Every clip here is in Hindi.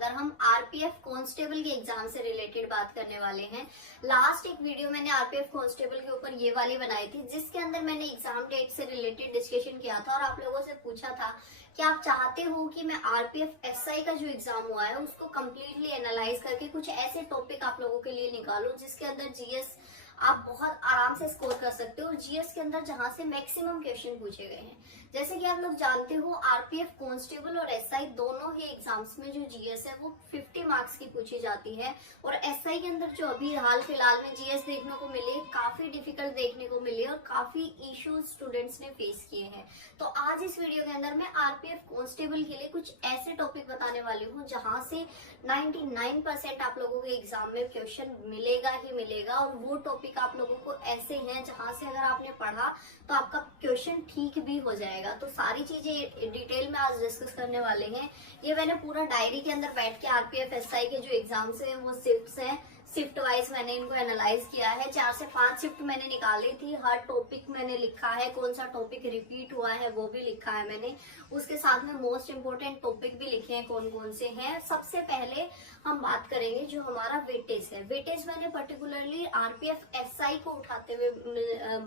अंदर हम आरपीएफ कांस्टेबल के एग्जाम से रिलेटेड बात करने वाले हैं। लास्ट एक वीडियो मैंने आरपीएफ कांस्टेबल के ऊपर ये वाली बनाई थी, जिसके अंदर मैंने एग्जाम डेट से रिलेटेड डिस्कशन किया था और आप लोगों से पूछा था कि आप चाहते हो कि मैं आरपीएफ एसआई का जो एग्जाम हुआ है उसको कम्प्लीटली एनालाइज करके कुछ ऐसे टॉपिक आप लोगों के लिए निकालूं जिसके अंदर जीएस आप बहुत आराम से स्कोर कर सकते हो। और जीएस के अंदर जहां से मैक्सिमम क्वेश्चन पूछे गए हैं, जैसे कि आप लोग जानते हो आरपीएफ कांस्टेबल और एसआई दोनों ही एग्जाम्स में जो जीएस है वो 50 मार्क्स की पूछी जाती है। और एसआई के अंदर जो अभी हाल फिलहाल में जीएस देखने को मिले, काफी डिफिकल्ट देखने को मिले और काफी इश्यूज स्टूडेंट्स ने फेस किए हैं। तो आज इस वीडियो के अंदर मैं आरपीएफ कांस्टेबल के लिए कुछ ऐसे टॉपिक बताने वाली हूँ जहां से 99% आप लोगों के एग्जाम में क्वेश्चन मिलेगा ही मिलेगा। और वो टॉपिक आप लोगों को ऐसे हैं जहां से अगर आपने पढ़ा तो आपका क्वेश्चन ठीक भी हो जाएगा। तो सारी चीजें डिटेल में आज डिस्कस करने वाले हैं। ये मैंने पूरा डायरी के अंदर बैठ के आरपीएफ एसआई के जो एग्जाम्स हैं वो शिफ्ट्स हैं, शिफ्ट वाइज मैंने इनको एनालाइज किया है। 4 से 5 शिफ्ट मैंने निकाली थी, हर टॉपिक मैंने लिखा है, कौन सा टॉपिक रिपीट हुआ है वो भी लिखा है मैंने। उसके साथ में मोस्ट इम्पोर्टेंट टॉपिक भी लिखे हैं कौन कौन से हैं। सबसे पहले हम बात करेंगे जो हमारा वेटेज है। वेटेज मैंने पर्टिकुलरली आरपीएफ एसआई को उठाते हुए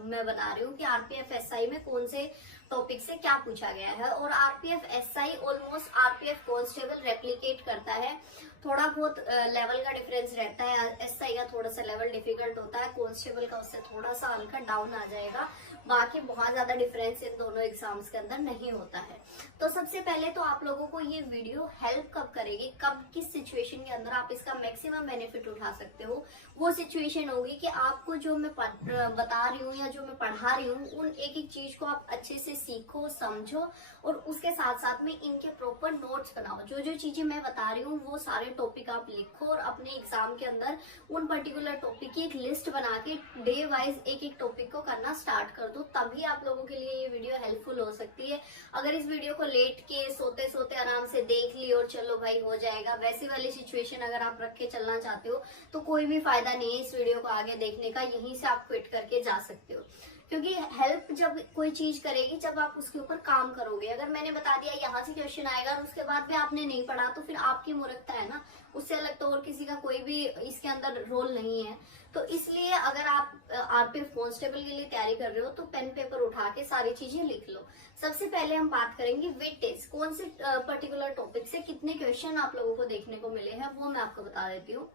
मैं बता रही हूँ कि आरपीएफ एसआई में कौन से टॉपिक से क्या पूछा गया है। और RPF SI almost RPF constable replicate करता है, थोड़ा बहुत लेवल का डिफरेंस रहता है। एसआई का थोड़ा सा लेवल डिफिकल्ट होता है, कांस्टेबल का उससे थोड़ा सा हल्का डाउन आ जाएगा, बाकी बहुत ज्यादा डिफरेंस इन दोनों एग्जाम्स के अंदर नहीं होता है। तो सबसे पहले तो आप लोगों को ये वीडियो हेल्प कब करेगी, कब किस सिचुएशन के अंदर आप इसका मैक्सिमम बेनिफिट उठा सकते हो, वो सिचुएशन होगी कि आपको जो मैं बता रही हूँ या जो मैं पढ़ा रही हूँ उन एक एक चीज को आप अच्छे से सीखो, समझो और उसके साथ साथ में इनके प्रॉपर नोट्स बनाओ। जो जो चीजें मैं बता रही हूँ वो सारे टॉपिक आप लिखो और अपने एग्जाम के अंदर उन पर्टिकुलर टॉपिक की एक लिस्ट बना के डे वाइज एक एक टॉपिक को करना स्टार्ट कर दो, तभी आप लोगों के लिए ये वीडियो हेल्पफुल हो सकती है। अगर इस वीडियो को लेट के सोते सोते आराम से देख ली और चलो भाई हो जाएगा, वैसी वाली सिचुएशन अगर आप रख के चलना चाहते हो तो कोई भी फायदा नहीं है इस वीडियो को आगे देखने का, यहीं से आप क्विट करके जा सकते हो। क्योंकि हेल्प जब कोई चीज करेगी जब आप उसके ऊपर काम करोगे। अगर मैंने बता दिया यहाँ से क्वेश्चन आएगा और उसके बाद भी आपने नहीं पढ़ा तो फिर आपकी मूर्खता है ना, उससे अलग तो और किसी का कोई भी इसके अंदर रोल नहीं है। तो इसलिए अगर आप आरपीएफ कांस्टेबल के लिए तैयारी कर रहे हो तो पेन पेपर उठा के सारी चीजें लिख लो। सबसे पहले हम बात करेंगे वेटेज, कौन से पर्टिकुलर टॉपिक से कितने क्वेश्चन आप लोगों को देखने को मिले हैं वो मैं आपको बता देती हूँ।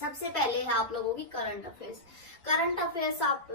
सबसे पहले है आप लोगों की करंट अफेयर्स। करंट अफेयर्स आप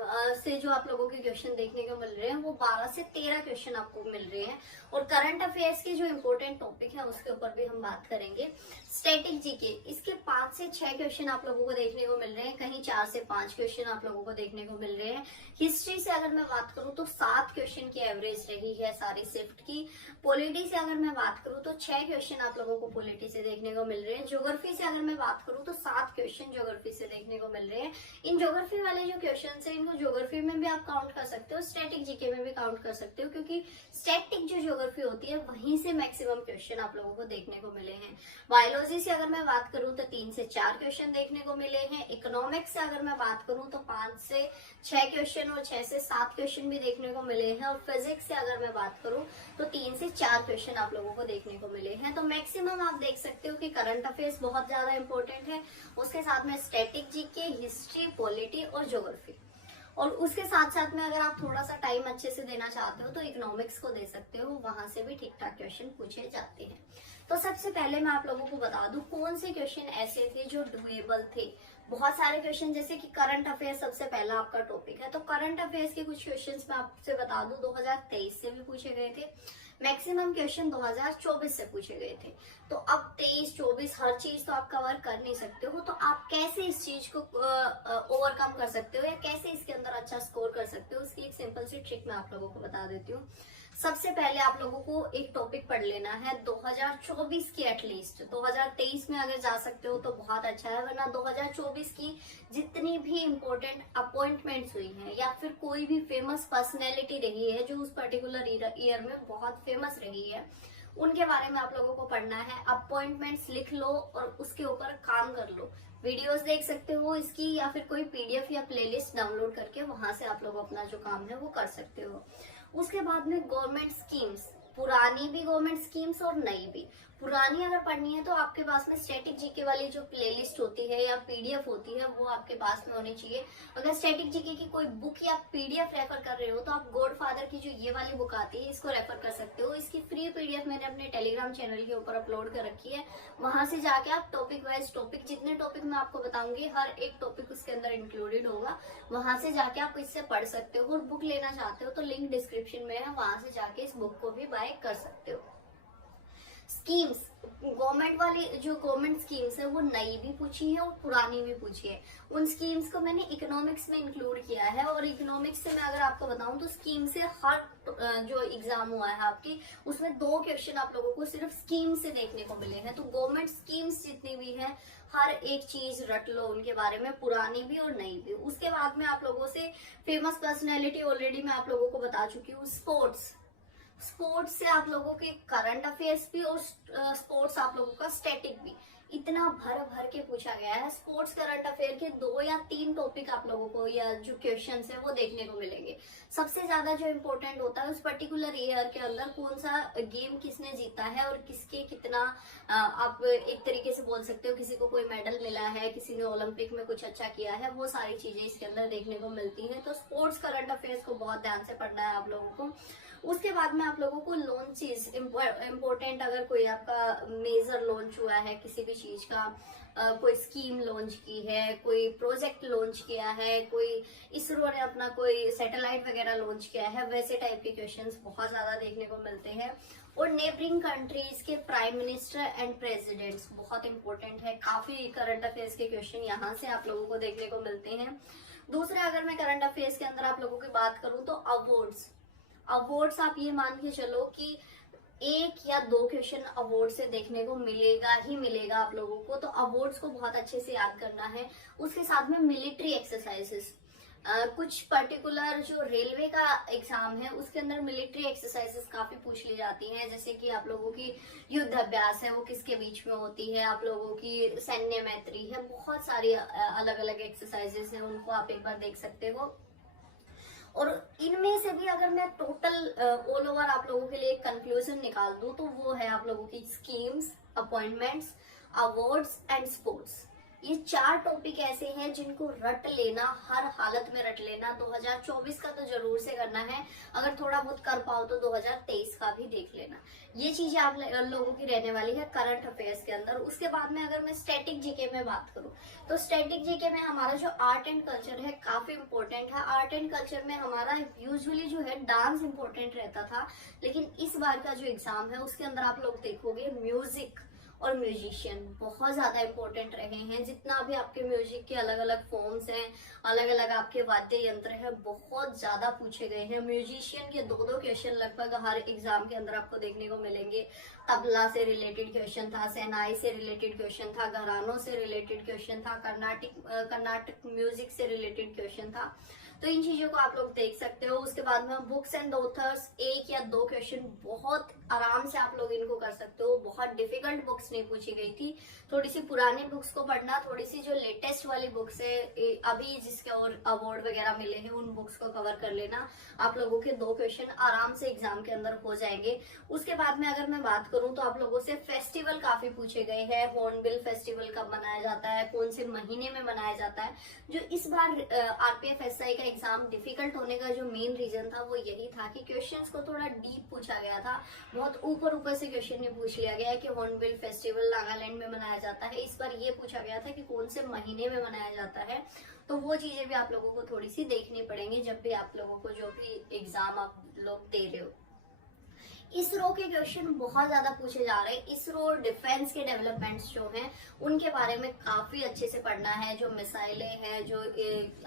से जो आप लोगों के क्वेश्चन देखने को मिल रहे हैं वो 12 से 13 क्वेश्चन आपको मिल रहे हैं। और करंट अफेयर्स के जो इम्पोर्टेंट टॉपिक है उसके ऊपर भी हम बात करेंगे। स्टैटिक जीके, इसके 5 से 6 क्वेश्चन आप लोगों को देखने को मिल रहे हैं, कहीं 4 से 5 क्वेश्चन आप लोगों को देखने को मिल रहे हैं। हिस्ट्री से अगर मैं बात करूं तो 7 क्वेश्चन की एवरेज रही है सारी शिफ्ट की। पॉलिटी से अगर मैं बात करूं तो 6 क्वेश्चन आप लोगों को पॉलिटी से देखने को मिल रहे हैं। ज्योग्राफी से अगर मैं बात करूं तो 7 क्वेश्चन ज्योग्राफी से देखने को मिल रहे हैं। इन ज्योग्राफी वाले जो क्वेश्चन है इनको ज्योग्राफी में भी आप काउंट कर सकते हो, स्टैटिक जीके में भी काउंट कर सकते हो, क्योंकि स्टैटिक जो ज्योग्राफी होती है वहीं से मैक्सिमम क्वेश्चन आप लोगों को देखने को मिले हैं। बायोलॉजी से अगर मैं बात करूं तो 3 से 4 क्वेश्चन देखने को मिले हैं। इकोनॉमिक्स से अगर मैं बात करूं तो 5 से 6 क्वेश्चन और 6 से 7 क्वेश्चन भी देखने को मिले हैं। और फिजिक्स से अगर मैं बात करूं तो 3 से 4 क्वेश्चन आप लोगों को देखने को मिले हैं। तो मैक्सिमम आप देख सकते हो कि करंट अफेयर्स बहुत ज्यादा इंपॉर्टेंट है, उसके साथ में स्टैटिक जीके, हिस्ट्री, पॉलिटी और ज्योग्राफी। और उसके साथ साथ में अगर आप थोड़ा सा टाइम अच्छे से देना चाहते हो तो इकोनॉमिक्स को दे सकते हो, वहां से भी ठीक ठाक क्वेश्चन पूछे जाते हैं। तो सबसे पहले मैं आप लोगों को बता दूं कौन से क्वेश्चन ऐसे थे जो डुएबल थे। बहुत सारे क्वेश्चन, जैसे कि करंट अफेयर्स सबसे पहला आपका टॉपिक है, तो करंट अफेयर्स के कुछ क्वेश्चंस मैं आपसे बता दूं 2023 से भी पूछे गए थे। मैक्सिमम क्वेश्चन 2024 से पूछे गए थे। तो अब 23-24 हर चीज तो आप कवर कर नहीं सकते हो, तो आप कैसे इस चीज को ओवरकम कर सकते हो या कैसे इसके अंदर अच्छा स्कोर कर सकते हो, उसकी एक सिंपल सी ट्रिक मैं आप लोगों को बता देती हूँ। सबसे पहले आप लोगों को एक टॉपिक पढ़ लेना है 2024 की, एटलीस्ट 2023 में अगर जा सकते हो तो बहुत अच्छा है, वरना 2024 की जितनी भी इम्पोर्टेंट अपॉइंटमेंट्स हुई हैं या फिर कोई भी फेमस पर्सनैलिटी रही है जो उस पर्टिकुलर ईयर में बहुत फेमस रही है, उनके बारे में आप लोगों को पढ़ना है। अपॉइंटमेंट्स लिख लो और उसके ऊपर काम कर लो। वीडियोस देख सकते हो इसकी, या फिर कोई पीडीएफ या प्लेलिस्ट डाउनलोड करके वहां से आप लोग अपना जो काम है वो कर सकते हो। उसके बाद में गवर्नमेंट स्कीम्स, पुरानी भी गवर्नमेंट स्कीम्स और नई भी। पुरानी अगर पढ़नी है तो आपके पास में स्टैटिक जीके वाली जो प्लेलिस्ट होती है या पीडीएफ होती है वो आपके पास में होनी चाहिए। अगर स्टैटिक जीके की कोई बुक या पीडीएफ रेफर कर रहे हो तो आप गॉडफादर की जो ये वाली बुक आती है इसको रेफर कर सकते हो। इसकी फ्री पीडीएफ मैंने अपने टेलीग्राम चैनल के ऊपर अपलोड कर रखी है। वहां से जाके आप टॉपिक वाइज टॉपिक, जितने टॉपिक मैं आपको बताऊंगी हर एक टॉपिक उसके अंदर इंक्लूडेड होगा, वहां से जाके आप इससे पढ़ सकते हो। और बुक लेना चाहते हो तो लिंक डिस्क्रिप्शन में है, वहां से जाके इस बुक को भी बाय कर सकते हो। स्कीम्स, गवर्नमेंट वाली जो गवर्नमेंट स्कीम्स है वो नई भी पूछी है और पुरानी भी पूछी है। उन स्कीम्स को मैंने इकोनॉमिक्स में इंक्लूड किया है। और इकोनॉमिक्स से मैं अगर आपको बताऊं तो स्कीम से हर जो एग्जाम हुआ है आपकी, उसमें 2 क्वेश्चन आप लोगों को सिर्फ स्कीम से देखने को मिले हैं। तो गवर्नमेंट स्कीम्स जितनी भी है हर एक चीज रट लो उनके बारे में, पुरानी भी और नई भी। उसके बाद में आप लोगों से फेमस पर्सनैलिटी ऑलरेडी मैं आप लोगों को बता चुकी हूँ। स्पोर्ट्स से आप लोगों के करंट अफेयर्स भी और स्पोर्ट्स आप लोगों का स्टैटिक भी इतना भर भर के पूछा गया है। स्पोर्ट्स करंट अफेयर के 2 या 3 टॉपिक आप लोगों को या जो क्वेश्चंस है वो देखने को मिलेंगे। सबसे ज्यादा जो इम्पोर्टेंट होता है उस पर्टिकुलर ईयर के अंदर कौन सा गेम किसने जीता है और किसके कितना, आप एक तरीके से बोल सकते हो किसी को कोई मेडल मिला है, किसी ने ओलंपिक में कुछ अच्छा किया है, वो सारी चीजें इसके अंदर देखने को मिलती है। तो स्पोर्ट्स करंट अफेयर्स को बहुत ध्यान से पढ़ना है आप लोगों को। उसके बाद में आप लोगों को लॉन्चेस इम्पोर्टेंट, अगर कोई आपका मेजर लॉन्च हुआ है किसी भी चीज का, कोई स्कीम लॉन्च की है, कोई प्रोजेक्ट लॉन्च किया है, कोई इसरो ने अपना कोई सैटेलाइट वगैरह लॉन्च किया है, वैसे टाइप के क्वेश्चंस बहुत ज्यादा देखने को मिलते हैं। और नेबरिंग कंट्रीज के प्राइम मिनिस्टर एंड प्रेसिडेंट्स बहुत इंपॉर्टेंट है। काफी करंट अफेयर्स के क्वेश्चन यहाँ से आप लोगों को देखने को मिलते हैं। दूसरा, अगर मैं करंट अफेयर्स के अंदर आप लोगों की बात करूं तो अवार्ड्स आप ये मान के चलो कि 1 या 2 क्वेश्चन अवार्ड से देखने को मिलेगा ही मिलेगा आप लोगों को। तो अवार्ड्स को बहुत अच्छे से याद करना है। उसके साथ में मिलिट्री एक्सरसाइजेस, कुछ पर्टिकुलर जो रेलवे का एग्जाम है उसके अंदर मिलिट्री एक्सरसाइजेस काफी पूछ ली जाती हैं। जैसे कि आप लोगों की युद्ध अभ्यास है वो किसके बीच में होती है, आप लोगों की सैन्य मैत्री है, बहुत सारी अलग अलग एक्सरसाइजेस हैं, उनको आप एक बार देख सकते हो। और इनमें से भी अगर मैं टोटल ऑल ओवर आप लोगों के लिए एक कंक्लूजन निकाल दूं तो वो है आप लोगों की schemes, appointments, awards and sports. ये 4 टॉपिक ऐसे हैं जिनको रट लेना, हर हालत में रट लेना। 2024 का तो जरूर से करना है, अगर थोड़ा बहुत कर पाओ तो 2023 का भी देख लेना। ये चीजें आप लोगों की रहने वाली है करंट अफेयर्स के अंदर। उसके बाद में अगर मैं स्टैटिक जीके में बात करूं तो स्टैटिक जीके में हमारा जो आर्ट एंड कल्चर है काफी इंपॉर्टेंट है। आर्ट एंड कल्चर में हमारा यूजुअली जो है डांस इंपॉर्टेंट रहता था, लेकिन इस बार का जो एग्जाम है उसके अंदर आप लोग देखोगे म्यूजिक और म्यूजिशियन बहुत ज्यादा इंपॉर्टेंट रहे हैं। जितना भी आपके म्यूजिक के अलग अलग फॉर्म्स हैं, अलग अलग आपके वाद्य यंत्र है, बहुत ज्यादा पूछे गए हैं। म्यूजिशियन के 2-2 क्वेश्चन लगभग हर एग्जाम के अंदर आपको देखने को मिलेंगे। तबला से रिलेटेड क्वेश्चन था, शहनाई से रिलेटेड क्वेश्चन था, घरानों से रिलेटेड क्वेश्चन था, कर्नाटक म्यूजिक से रिलेटेड क्वेश्चन था। तो इन चीजों को आप लोग देख सकते हो। उसके बाद में बुक्स एंड ऑथर्स, 1 या 2 क्वेश्चन बहुत आराम से आप लोग इनको कर सकते हो। बहुत डिफिकल्ट बुक्स नहीं पूछी गई थी। थोड़ी सी पुरानी बुक्स को पढ़ना, थोड़ी सी जो लेटेस्ट वाली बुक्स है अभी जिसके और अवार्ड वगैरह मिले हैं उन बुक्स को कवर कर लेना। आप लोगों के 2 क्वेश्चन आराम से एग्जाम के अंदर हो जाएंगे। उसके बाद में अगर मैं बात करूं तो आप लोगों से फेस्टिवल काफी पूछे गए हैं। हॉर्नबिल फेस्टिवल कब मनाया जाता है, कौन से महीने में मनाया जाता है। जो इस बार आरपीएफ एसआई का एग्जाम डिफिकल्ट होने का जो मेन रीजन था वो यही था कि क्वेश्चंस को थोड़ा डीप पूछा गया था। बहुत ऊपर से क्वेश्चन नहीं पूछ लिया गया है कि हॉर्नबिल फेस्टिवल नागालैंड में मनाया जाता है। इस बार ये पूछा गया था कि कौन से महीने में मनाया जाता है। तो वो चीजें भी आप लोगों को थोड़ी सी देखनी पड़ेंगी जब भी आप लोगों को जो भी एग्जाम आप लोग दे रहे हो। इसरो के क्वेश्चन बहुत ज्यादा पूछे जा रहे हैं। इसरो डिफेंस के डेवलपमेंट्स जो हैं उनके बारे में काफी अच्छे से पढ़ना है। जो मिसाइलें हैं, जो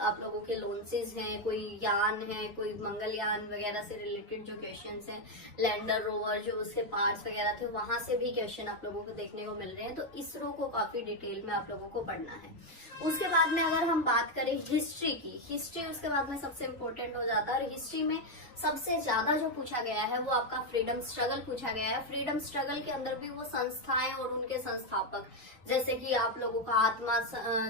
आप लोगों के लॉन्चेस हैं, कोई यान है, कोई मंगलयान वगैरह से रिलेटेड जो क्वेश्चंस हैं, लैंडर रोवर जो उसके पार्ट्स वगैरह थे वहां से भी क्वेश्चन आप लोगों को देखने को मिल रहे हैं। तो इसरो को काफी डिटेल में आप लोगों को पढ़ना है। उसके बाद में अगर हम बात करें हिस्ट्री की, हिस्ट्री उसके बाद में सबसे इम्पोर्टेंट हो जाता है। और हिस्ट्री में सबसे ज्यादा जो पूछा गया है वो आपका फ्रीडम स्ट्रगल पूछा गया है। फ्रीडम स्ट्रगल के अंदर भी वो संस्थाएं और उनके संस्थापक, जैसे कि आप लोगों का आत्मा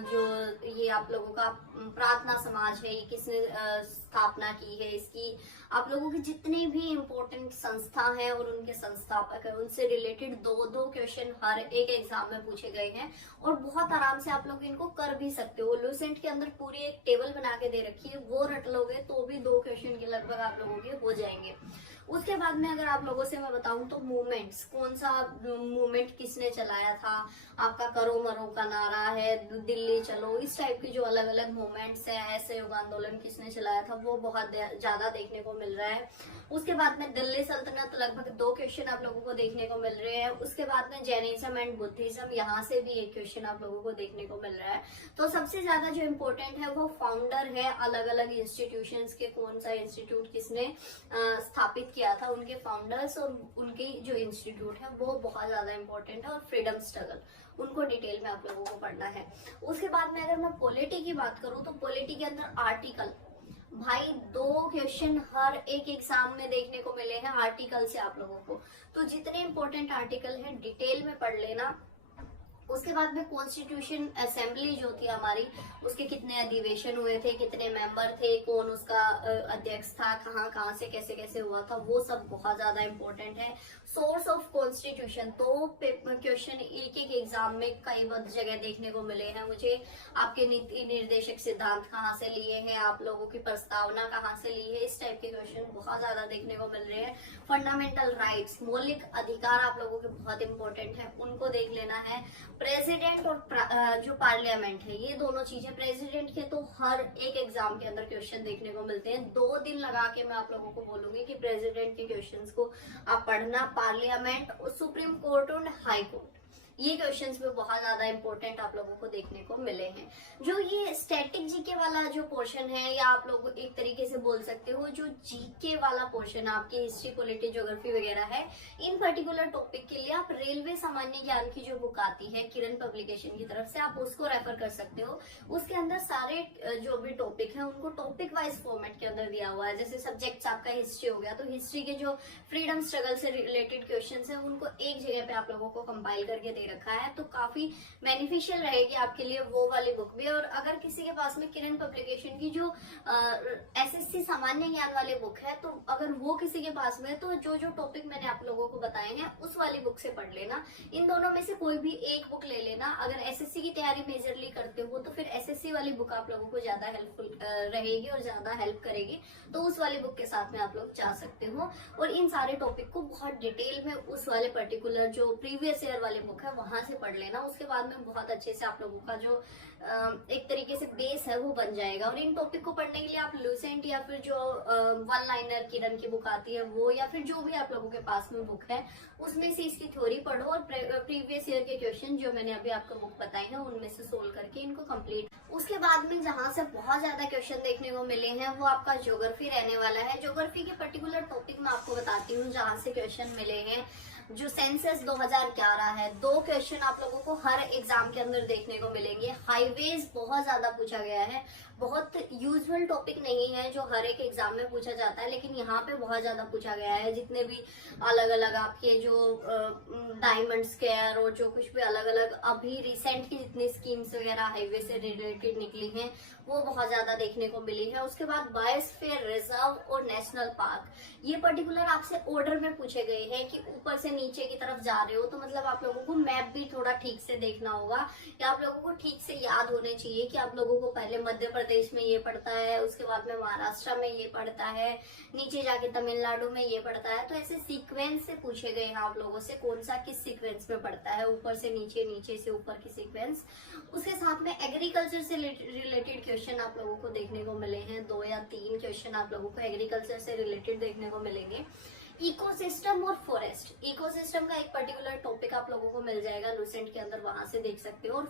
जो ये आप लोगों का प्रार्थना समाज है, ये किसने स्थापना की है, इसकी आप लोगों के जितने भी इम्पोर्टेंट संस्था हैं और उनके संस्थापक हैं उनसे रिलेटेड दो क्वेश्चन हर एक एग्जाम में पूछे गए हैं और बहुत आराम से आप लोग इनको कर भी सकते हो। लूसेंट के अंदर पूरी एक टेबल बना के दे रखी है, वो रट लोगे तो भी 2 क्वेश्चन के लगभग आप लोगों के हो जाएंगे। उसके बाद में अगर आप लोगों से मैं बताऊं तो मूवमेंट्स, कौन सा मूवमेंट किसने चलाया था, आपका करो मरो का नारा है, दिल्ली चलो, इस टाइप की जो अलग अलग मूवमेंट्स हैं, ऐसे युग आंदोलन किसने चलाया था, वो बहुत ज्यादा देखने को मिल रहा है। उसके बाद में दिल्ली सल्तनत, लगभग 2 क्वेश्चन आप लोगों को देखने को मिल रहे हैं। उसके बाद में जैनिज्म एंड बुद्धिज्म, यहाँ से भी एक क्वेश्चन आप लोगों को देखने को मिल रहा है। तो सबसे ज्यादा जो इम्पोर्टेंट है वो फाउंडर है अलग अलग इंस्टीट्यूशंस के, कौन सा इंस्टीट्यूट किसने स्थापित किया था, उनके फाउंडर्स और उनकी जो इंस्टीट्यूट है वो बहुत ज्यादा इम्पोर्टेंट है। और फ्रीडम स्ट्रगल, उनको डिटेल में आप लोगों को पढ़ना है। उसके बाद में अगर मैं पॉलिटी की बात करूं तो पॉलिटी के अंदर आर्टिकल, भाई 2 क्वेश्चन हर एक एग्जाम में देखने को मिले हैं आर्टिकल से आप लोगों को। तो जितने इंपॉर्टेंट आर्टिकल हैं डिटेल में पढ़ लेना। उसके बाद में कॉन्स्टिट्यूशन असेंबली जो थी हमारी, उसके कितने अधिवेशन हुए थे, कितने मेंबर थे, कौन उसका अध्यक्ष था, कहाँ कहाँ से कैसे कैसे हुआ था, वो सब बहुत ज्यादा इम्पोर्टेंट है। सोर्स ऑफ कॉन्स्टिट्यूशन, तो क्वेश्चन एक एग्जाम में कई जगह देखने को मिले हैं मुझे। आपके नीति निर्देशक सिद्धांत कहाँ से लिए हैं, आप लोगों की प्रस्तावना कहाँ से ली है, इस टाइप के क्वेश्चन बहुत ज्यादा देखने को मिल रहे हैं। फंडामेंटल राइट्स, मौलिक अधिकार आप लोगों के बहुत इंपॉर्टेंट है, उनको देख लेना है। प्रेसिडेंट और जो पार्लियामेंट है, ये दोनों चीजें, प्रेसिडेंट के तो हर एक एग्जाम के अंदर क्वेश्चन देखने को मिलते हैं। 2 दिन लगा के मैं आप लोगों को बोलूंगी कि प्रेसिडेंट के क्वेश्चंस को आप पढ़ना। पार्लियामेंट और सुप्रीम कोर्ट और हाई कोर्ट, ये क्वेश्चंस भी बहुत ज्यादा इंपॉर्टेंट आप लोगों को देखने को मिले हैं। जो ये स्टैटिक जीके वाला जो पोर्शन है, या आप लोग एक तरीके से बोल सकते हो जो जीके वाला पोर्शन आपकी हिस्ट्री, पॉलिटी, ज्योग्राफी वगैरह है, इन पर्टिकुलर टॉपिक के लिए आप रेलवे सामान्य ज्ञान की जो बुक आती है किरण पब्लिकेशन की तरफ से, आप उसको रेफर कर सकते हो। उसके अंदर सारे जो भी टॉपिक है उनको टॉपिक वाइज फॉर्मेट के अंदर दिया हुआ है। जैसे सब्जेक्ट आपका हिस्ट्री हो गया तो हिस्ट्री के जो फ्रीडम स्ट्रगल से रिलेटेड क्वेश्चन है उनको एक जगह पे आप लोगों को कंपाइल करके दे रखा है, तो काफी बेनिफिशियल रहेगी आपके लिए वो वाली बुक भी। और अगर किसी के पास में किरण पब्लिकेशन की जो एसएससी सामान्य ज्ञान वाली बुक है, तो अगर वो किसी के पास में है तो जो जो टॉपिक मैंने आप लोगों को बताए हैं उस वाली बुक से पढ़ लेना। इन दोनों में से कोई भी एक बुक ले लेना। अगर एसएससी की तैयारी मेजरली करते हो तो फिर एसएससी वाली बुक आप लोगों को ज्यादा हेल्पफुल रहेगी और ज्यादा हेल्प करेगी, तो उस वाली बुक के साथ में आप लोग जा सकते हो। और इन सारे टॉपिक को बहुत डिटेल में उस वाले पर्टिकुलर जो प्रीवियस ईयर वाली बुक है वहां से पढ़ लेना। उसके बाद में बहुत अच्छे से आप लोगों का जो एक तरीके से बेस है वो बन जाएगा। और इन टॉपिक को पढ़ने के लिए आप लूसेंट या फिर जो 1 लाइनर किरण की बुक आती है वो, या फिर जो भी आप लोगों के पास में बुक है उसमें से इसकी थ्योरी पढ़ो और प्रीवियस ईयर के क्वेश्चन जो मैंने अभी आपको बुक बताई है उनमें से सोल्व करके इनको कंप्लीट। उसके बाद में जहां से बहुत ज्यादा क्वेश्चन देखने को मिले हैं वो आपका ज्योग्राफी रहने वाला है। ज्योग्राफी के पर्टिकुलर टॉपिक में आपको बताती हूँ जहां से क्वेश्चन मिले हैं। जो सेंसस 2011 है, 2 क्वेश्चन आप लोगों को हर एग्जाम के अंदर देखने को मिलेंगे। हाईवेज बहुत ज्यादा पूछा गया है, बहुत यूजुअल टॉपिक नहीं है जो हर एक एग्जाम में पूछा जाता है, लेकिन यहाँ पे बहुत ज्यादा पूछा गया है। जितने भी अलग अलग आपके जो डायमंड स्क्वायर और जो कुछ भी अलग अलग अभी रिसेंट की जितनी स्कीम्स वगैरह हाईवे से रिलेटेड निकली हैं वो बहुत ज्यादा देखने को मिली है। उसके बाद बायोस्फीयर रिजर्व और नेशनल पार्क, ये पर्टिकुलर आपसे ऑर्डर में पूछे गए हैं कि ऊपर से नीचे की तरफ जा रहे हो तो मतलब आप लोगों को मैप भी थोड़ा ठीक से देखना होगा, या आप लोगों को ठीक से याद होने चाहिए कि आप लोगों को पहले मध्य प्रदेश में ये पड़ता है, उसके बाद में महाराष्ट्र में ये पड़ता है, नीचे जाके तमिलनाडु में ये पड़ता है। तो ऐसे सीक्वेंस से पूछे गए हैं आप लोगों से कौन सा किस सीक्वेंस में पड़ता है, ऊपर से नीचे, नीचे से ऊपर की सीक्वेंस। उसके साथ में एग्रीकल्चर से रिलेटेड क्वेश्चन आप लोगों को देखने को मिले हैं। 2 या 3 क्वेश्चन आप लोगों को एग्रीकल्चर से रिलेटेड देखने को मिलेंगे। इकोसिस्टम और फॉरेस्ट, इकोसिस्टम का एक पर्टिकुलर टॉपिक आप लोगों को मिल जाएगा लूसेंट के अंदर, वहां से देख सकते हो। और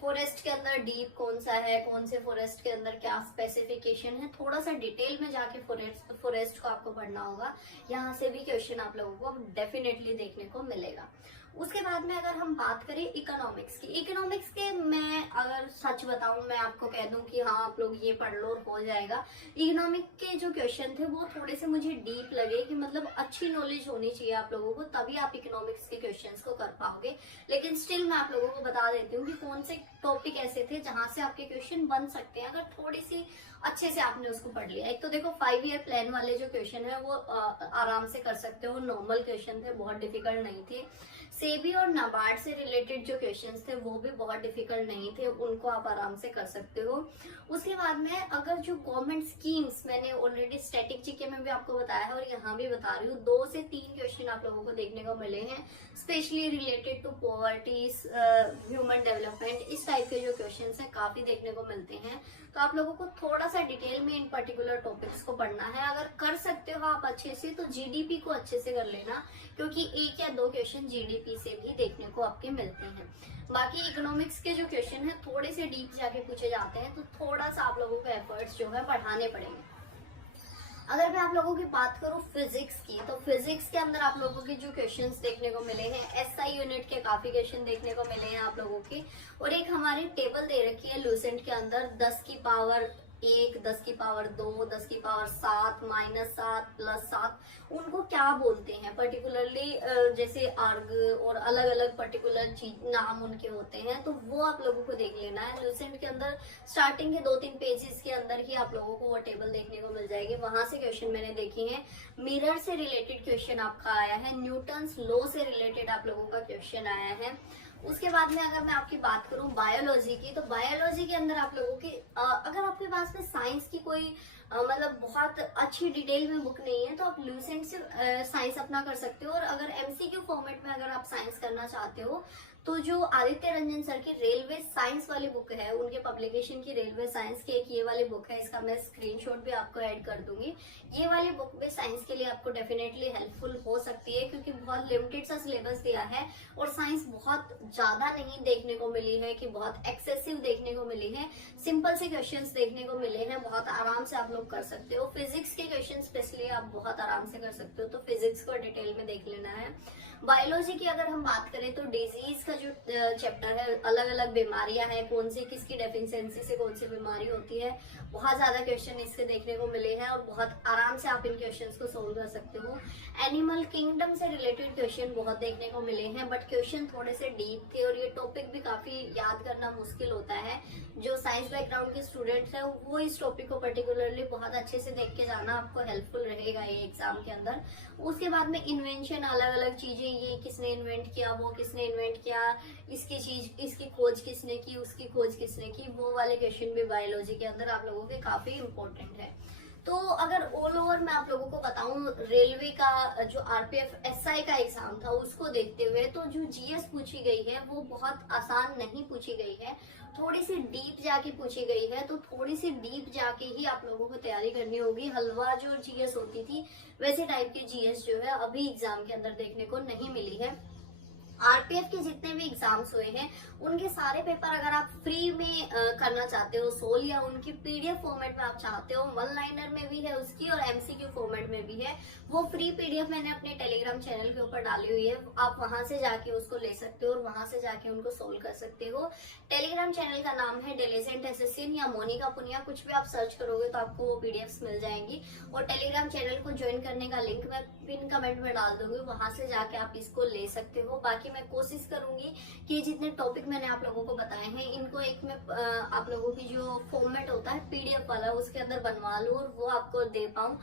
फॉरेस्ट के अंदर डीप कौन सा है, कौन से फॉरेस्ट के अंदर क्या स्पेसिफिकेशन है, थोड़ा सा डिटेल में जाके फॉरेस्ट को आपको पढ़ना होगा। यहाँ से भी क्वेश्चन आप लोगों को डेफिनेटली देखने को मिलेगा। उसके बाद में अगर हम बात करें इकोनॉमिक्स के मैं अगर सच बताऊं, मैं आपको कह दूं कि हाँ आप लोग ये पढ़ लो और हो जाएगा। इकोनॉमिक के जो क्वेश्चन थे वो थोड़े से मुझे डीप लगे कि मतलब अच्छी नॉलेज होनी चाहिए आप लोगों को, तभी आप इकोनॉमिक्स के क्वेश्चंस को कर पाओगे। लेकिन स्टिल मैं आप लोगों को बता देती हूँ कि कौन से टॉपिक ऐसे थे जहां से आपके क्वेश्चन बन सकते हैं अगर थोड़ी सी अच्छे से आपने उसको पढ़ लिया। एक तो देखो 5 ईयर प्लान वाले जो क्वेश्चन है वो आराम से कर सकते हो, नॉर्मल क्वेश्चन थे, बहुत डिफिकल्ट नहीं थे। सेबी और नाबार्ड से रिलेटेड जो क्वेश्चंस थे वो भी बहुत डिफिकल्ट नहीं थे, उनको आप आराम से कर सकते हो। उसके बाद में अगर जो गवर्नमेंट स्कीम्स, मैंने ऑलरेडी स्टैटिक जीके में भी आपको बताया है और यहाँ भी बता रही हूँ, 2 से 3 क्वेश्चन आप लोगों को देखने को मिले हैं specially related to poverty, human development, इस टाइप के जो क्वेश्चन है काफी देखने को मिलते हैं। तो आप लोगों को थोड़ा सा डिटेल में इन पर्टिकुलर टॉपिक्स को पढ़ना है। अगर कर सकते हो आप अच्छे से तो जीडीपी को अच्छे से कर लेना, क्योंकि 1 या 2 क्वेश्चन जीडीपी से भी देखने को आपके मिलते हैं। बाकी इकोनॉमिक्स के जो क्वेश्चन है थोड़े से डीप जाके पूछे जाते हैं, तो थोड़ा सा आप लोगों को एफर्ट्स जो है बढ़ाने पड़ेंगे। अगर मैं आप लोगों की बात करूं फिजिक्स की, तो फिजिक्स के अंदर आप लोगों के जो क्वेश्चंस देखने को मिले हैं, एसआई यूनिट के काफी क्वेश्चन देखने को मिले हैं आप लोगों के। और एक हमारी टेबल दे रखी है लूसेंट के अंदर, 10 की पावर 1, 10 की पावर 2, 10 की पावर 7, -7, +7, उनको क्या बोलते हैं पर्टिकुलरली, जैसे आर्ग और अलग अलग पर्टिकुलर चीज नाम उनके होते हैं, तो वो आप लोगों को देख लेना है। लूसेंट के अंदर स्टार्टिंग के 2-3 पेजेस के अंदर ही आप लोगों को वो टेबल देखने को मिल जाएगी, वहां से क्वेश्चन मैंने देखे हैं। मिरर से रिलेटेड क्वेश्चन आपका आया है, न्यूटन्स लॉ से रिलेटेड आप लोगों का क्वेश्चन आया है। उसके बाद में अगर मैं आपकी बात करूं बायोलॉजी की, तो बायोलॉजी के अंदर आप लोगों की अगर आपके पास में साइंस की कोई मतलब बहुत अच्छी डिटेल में बुक नहीं है तो आप लूसेंट से साइंस अपना कर सकते हो। और अगर एमसीक्यू फॉर्मेट में अगर आप साइंस करना चाहते हो तो जो आदित्य रंजन सर की रेलवे साइंस वाली बुक है, उनके पब्लिकेशन की रेलवे साइंस की एक ये वाली बुक है, इसका मैं स्क्रीनशॉट भी आपको ऐड कर दूंगी। ये वाली बुक भी साइंस के लिए आपको डेफिनेटली हेल्पफुल हो सकती है, क्योंकि बहुत लिमिटेड सा सिलेबस दिया है और साइंस बहुत ज्यादा नहीं देखने को मिली है कि बहुत एक्सेसिव देखने को मिली है, सिंपल से क्वेश्चंस देखने को मिले हैं, बहुत आराम से आप लोग कर सकते हो। फिजिक्स के क्वेश्चन स्पेशली आप बहुत आराम से कर सकते हो, तो फिजिक्स को डिटेल में देख लेना है। बायोलॉजी की अगर हम बात करें तो डिजीज का जो चैप्टर है, अलग अलग बीमारियां हैं, कौन सी किसकी डेफिशिएंसी से कौन सी बीमारी होती है, बहुत ज्यादा क्वेश्चन इसके देखने को मिले हैं और बहुत आराम से आप इन क्वेश्चंस को सोल्व कर सकते हो। एनिमल किंगडम से रिलेटेड क्वेश्चन बहुत देखने को मिले हैं, बट क्वेश्चन थोड़े से डीप थे और ये टॉपिक भी काफी याद करना मुश्किल होता है। जो साइंस बैकग्राउंड के स्टूडेंट्स हैं वो इस टॉपिक को पर्टिकुलरली बहुत अच्छे से देख के जाना आपको हेल्पफुल रहेगा ये एग्जाम के अंदर। उसके बाद में इन्वेंशन, अलग अलग चीजें, ये किसने इन्वेंट किया, वो किसने इन्वेंट किया, इसकी चीज, इसकी खोज किसने की, उसकी खोज किसने की, वो वाले क्वेश्चन भी बायोलॉजी के अंदर आप लोगों के काफी इंपॉर्टेंट है। तो अगर ऑल ओवर मैं आप लोगों को बताऊं, रेलवे का जो आरपीएफ एसआई का एग्जाम था उसको देखते हुए तो जो जीएस पूछी गई है वो बहुत आसान नहीं पूछी गई है, थोड़ी सी डीप जाके पूछी गई है। तो थोड़ी सी डीप जाके ही आप लोगों को तैयारी करनी होगी। हलवा जो जीएस होती थी वैसे टाइप की जीएस जो है अभी एग्जाम के अंदर देखने को नहीं मिली है। आरपीएफ के जितने भी एग्जाम्स हुए हैं उनके सारे पेपर अगर आप फ्री में करना चाहते हो, सोल या उनकी पीडीएफ फॉर्मेट में आप चाहते हो, 1 लाइनर में भी है उसकी और एमसीक्यू फॉर्मेट में भी है, वो फ्री पीडीएफ मैंने अपने टेलीग्राम चैनल के ऊपर डाली हुई है, आप वहां से जाके उसको ले सकते हो और वहां से जाके उनको सोल्व कर सकते हो। टेलीग्राम चैनल का नाम है डेलीजेंट एसेसिन या मोनिका पुनिया, कुछ भी आप सर्च करोगे तो आपको वो पीडीएफ मिल जाएंगी। और टेलीग्राम चैनल को ज्वाइन करने का लिंक मैं पिन कमेंट में डाल दूंगी, वहां से जाके आप इसको ले सकते हो। बाकी मैं कोशिश करूंगी कि जितने टॉपिक मैंने आप लोगों को बताए हैं इनको एक में आप लोगों की जो फॉर्मेट होता है पीडीएफ वाला उसके अंदर बनवा लूं और वो आपको दे पाऊं।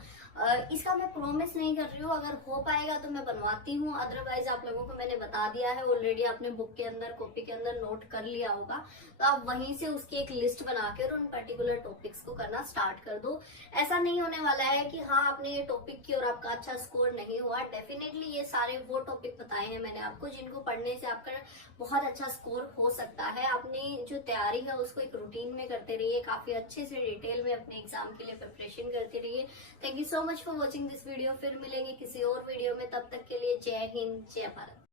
इसका मैं प्रॉमिस नहीं कर रही हूँ, अगर हो पाएगा तो मैं बनवाती हूँ, अदरवाइज आप लोगों को मैंने बता दिया है ऑलरेडी, आपने बुक के अंदर कॉपी के अंदर नोट कर लिया होगा, तो आप वहीं से उसकी एक लिस्ट बना के और उन पर्टिकुलर टॉपिक्स को करना स्टार्ट कर दो। ऐसा नहीं होने वाला है कि हाँ आपने ये टॉपिक की और आपका अच्छा स्कोर नहीं हुआ, डेफिनेटली ये सारे वो टॉपिक बताए हैं मैंने आपको जिनको पढ़ने से आपका बहुत अच्छा स्कोर हो सकता है। अपनी जो तैयारी है उसको एक रूटीन में करते रहिए, काफी अच्छे से डिटेल में अपने एग्जाम के लिए प्रिपरेशन करते रहिए। Thank you so much for watching this video, फिर मिलेंगे किसी और वीडियो में, तब तक के लिए जय हिंद जय भारत।